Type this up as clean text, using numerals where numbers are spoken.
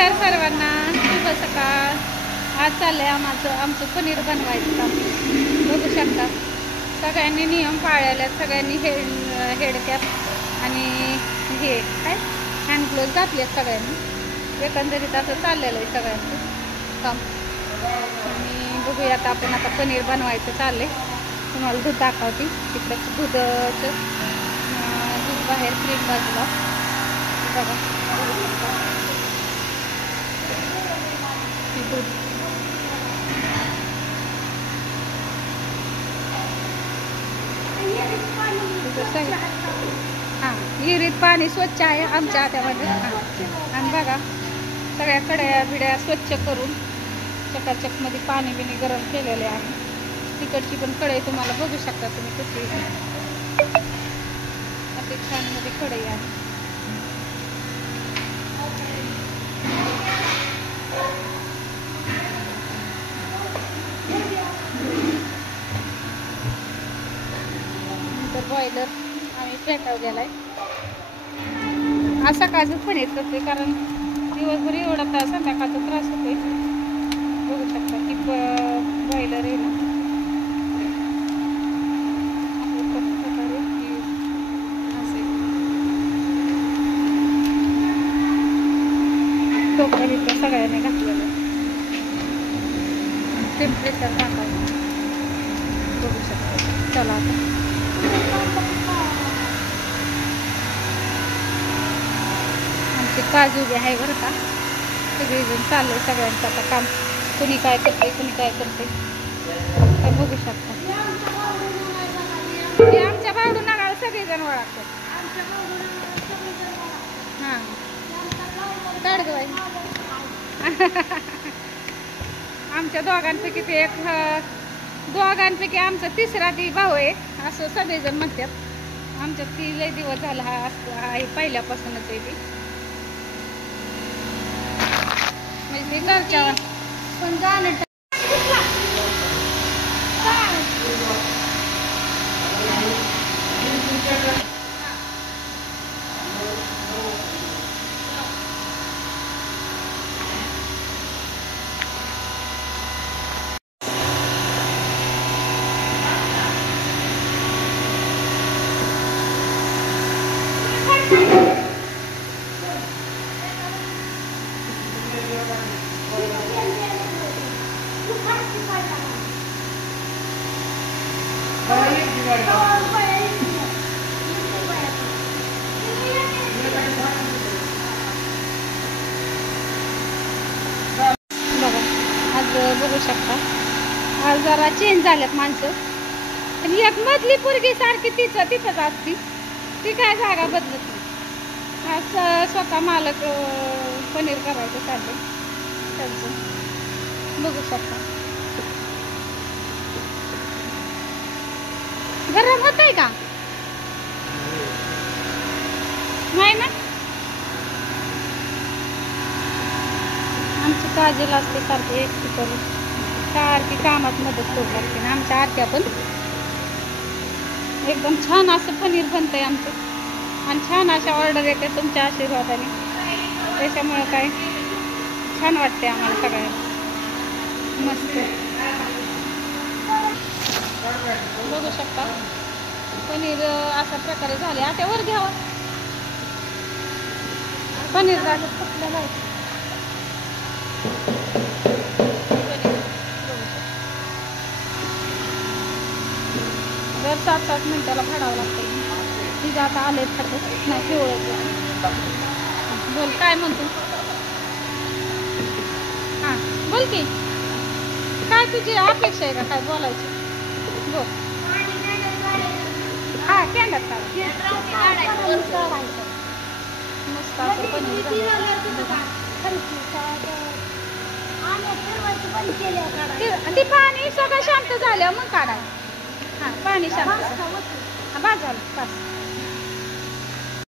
नमस्कार सर्वांना, शुभ सकाळ. आज चाललंय आमचं पनीर बनवायचं काम. बघू शकता सगळ्यांनी नियम पाळलेले, सगळ्यांनी हेडकॅप आणि हे काय हँड ग्लोव्ह घातले सगळ्यांनी. एकंदरीत असं चाललेलं आहे सगळ्यांचं काम. आणि बघूया आता पनीर बनवायचं चाललंय. तुम्हाला दूध दाखवते. तिकडं दूध बाहेर क्रीम बाजूला बघा. हां, विहिरीत पाणी स्वच्छ आहे आमच्या हातामध्ये. आणि बघा सगळ्या कड्या बिड्या स्वच्छ करून चकाचकमध्ये पाणी बिणी गरम केलेले आहे. तिकडची पण कढई तुम्हाला बघू शकता तुम्ही कशी असे छान मध्ये कढई आहे. बॉयलर आम्ही पेटवलेला आहे. आज सकाळचं पनीर करते कारण दिवसभर एवढा तास संध्याकाळचा त्रास होतोय. बघू शकता की बॉयलर आहे ना टोकर इथं सगळ्यांनी घातलेलं आहे. टेम्परेचर टाकायचं बघू शकता. चला आता आमचे काजू बी आहे बरं का. सगळेजण चाललंय सगळ्यांचं आता काम. कुणी काय करते कुणी काय करते काय बघू शकता. आमच्या भावडू नागाला सगळेजण ओळखतात. हां काढ गं बाई. आमच्या दोघांपैकी आमचा तिसरा ती भाऊ आहे असं सगळेजण म्हणतात. आमच्यात ती लय दिवस झाला हा आहे पहिल्यापासूनच आहे ती. म्हणजे ते घरच्या पण गाणं बघू शकता. आज जरा चेंज झाल्यात माणसं. आणि एक मधली पोरगी सारखी तिथंच असती. ती काय जागा बदलत नाही. आज स्वतः मालक पनीर करायचं चाललंय त्यांचं. बघू शकता. गरम होत आहे का नाही ना. आमची काळजी लागते सारखी एकटी करून सारखी कामात मदत करू लागते ना. आमच्या आत्या पण एकदम छान असं पनीर बनतंय आमचं. आणि छान अशा ऑर्डर येते तुमच्या आशीर्वादाने. त्याच्यामुळं काय छान वाटते आम्हाला सगळ्यांना. मस्त बघू शकता. पनीर अशा प्रकारे झाले. आता वर घ्यावं पनीर झालं फुटलं जायचं. दर 7-7 मिनिटाला फाडावं लागतं. तिचं आता आले फाटत नाही पिवळं. बोल काय म्हणतो. हां बोल की काय तुझी अपेक्षा आहे का काय बोलायची. बोल. हां कॅन्डात मस्त असं पनीर ते पाणी सगळं शांत झालं मग काढाय. हां पाणी शांत. हां बस झालं बस.